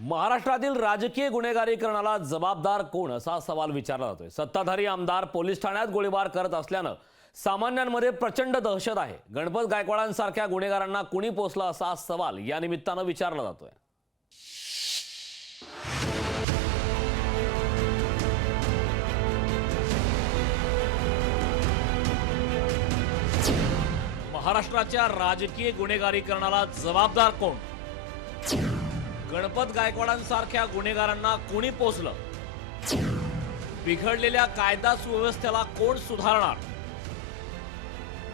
महाराष्ट्रातील राजकीय गुन्हेगारीकरणाला जबाबदार कोण असा सवाल विचारला जातोय। सत्ताधारी आमदार पोलीस ठाण्यात गोळीबार करत असल्यानं सामान्यांमध्ये प्रचंड दहशत आहे। गणपत गायकवाडांसारख्या गुन्हेगारांना कुणी पोसलं असा सवाल या निमित्तानं विचारला जातोय। महाराष्ट्राच्या राजकीय गुन्हेगारीकरणाला जबाबदार कोण? गणपत गायकवाडांसारख्या गुन्हेगारांना कोणी पोसलं? बिघडलेल्या कायदा सुव्यवस्थेला कोण सुधारणार?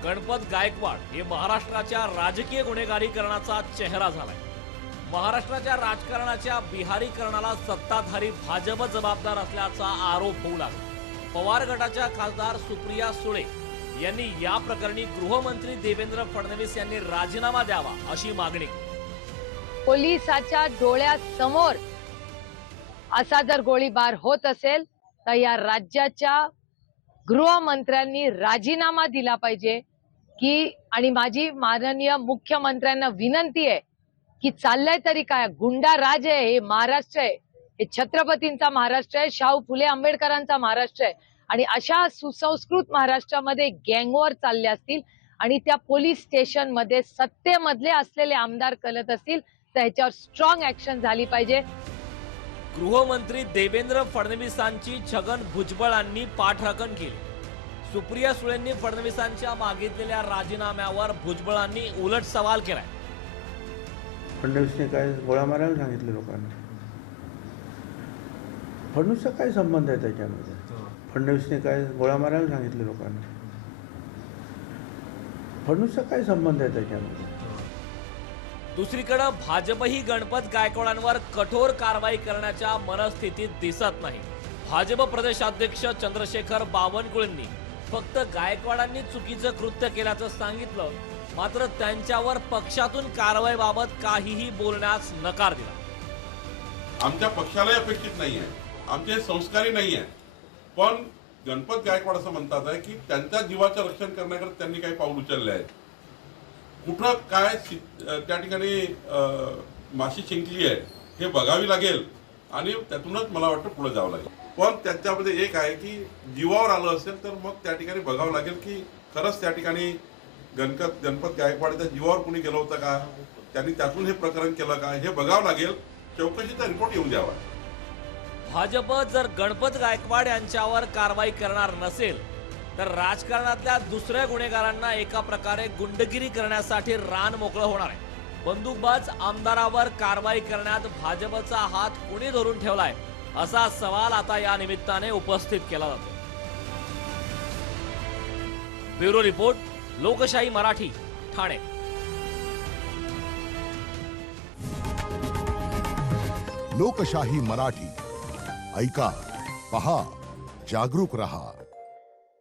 गणपत गायकवाड हे महाराष्ट्राच्या राजकीय गुन्हेगारीकरणाचा चेहरा झालाय। महाराष्ट्राच्या राजकारणाच्या बिहारीकरणाला सत्ताधारी भाजप जबाबदार असल्याचा आरोप होऊ लागला। पवार गटाच्या खासदार सुप्रिया सुळे यांनी या प्रकरणी गृहमंत्री देवेंद्र फडणवीस यांनी राजीनामा द्यावा अशी मागणी केली। पोलिसाच्या डोळ्यासमोर असा जर गोळीबार होत असेल तर या राज्याच्या गृहमंत्र्यांनी राजीनामा दिला पाहिजे की आणि माझी माननीय मुख्यमंत्र्यांना विनंती आहे की चाललंय तरी काय? गुंडा राज आहे हे महाराष्ट्र आहे, हे छत्रपतींचा महाराष्ट्र आहे, शाहू फुले आंबेडकरांचा महाराष्ट्र आहे आणि अशा सुसंस्कृत महाराष्ट्रामध्ये गँगवॉर चालले असतील आणि त्या पोलीस स्टेशन मध्ये सत्तेमधले असलेले आमदार कलत असतील तर ह्याच्यावर स्ट्रॉंग ऍक्शन झाली पाहिजे। गृहमंत्री देवेंद्र फडणवीसांची छगन भुजबळांनी पाठराखण केली। सुप्रिया सुळेंनी फडणवीसांच्या मागितलेल्या राजीनाम्यावर भुजबळांनी उलट सवाल केलाय। फडणवीसने काय गोळा मारायला सांगितले लोकांना? फडणवीसचा काय संबंध आहे त्याच्यामध्ये? फडणवीसने काय गोळा मारायला सांगितले लोकांना? फडणवीसचा काय संबंध आहे त्याच्यामध्ये? दुसरीकडे भाजपही गणपत गायकवाडांवर कठोर कारवाई करण्याच्या मनस्थितीत दिसत नाही। भाजप प्रदेशाध्यक्ष चंद्रशेखर बावनकुळेंनी फक्त गायकवाडांनी चुकीचं कृत्य केल्याचं सांगितलं, मात्र त्यांच्यावर पक्षातून कारवाईबाबत काहीही बोलण्यास नकार दिला। आमच्या पक्षालाही अपेक्षित नाहीये, आमचे संस्कारी नाहीये, पण गणपत गायकवाड असं म्हणतात आहे की त्यांच्या जीवाचं रक्षण करण्याकडे त्यांनी काही पाऊल उचलले आहेत। कुठं काय त्या ठिकाणी माशी शिंकली आहे हे बघावी लागेल आणि त्यातूनच मला वाटतं पुढे जावं लागेल। पण त्याच्यामध्ये एक आहे की जीवावर आलं असेल तर मग त्या ठिकाणी बघावं लागेल की खरंच त्या ठिकाणी गणपत गायकवाडच्या जीवावर कुणी गेलं होतं का, त्यांनी त्यातून हे प्रकरण केलं का हे बघावं लागेल। चौकशीचा रिपोर्ट येऊन द्यावा। भाजप जर गणपत गायकवाड यांच्यावर कारवाई करणार नसेल तर राजकारणातल्या दुसऱ्या गुन्हेगारांना एका प्रकारे गुंडगिरी करण्यासाठी रान मोकळं होणार आहे। बंदूकबाज आमदारावर कारवाई करण्यात भाजपचा हात कोणी धरून ठेवलाय असा सवाल आता या निमित्ताने उपस्थित केला जातो। ब्युरो रिपोर्ट, लोकशाही मराठी, ठाणे। लोकशाही मराठी ऐका, पहा, जागरूक रहा।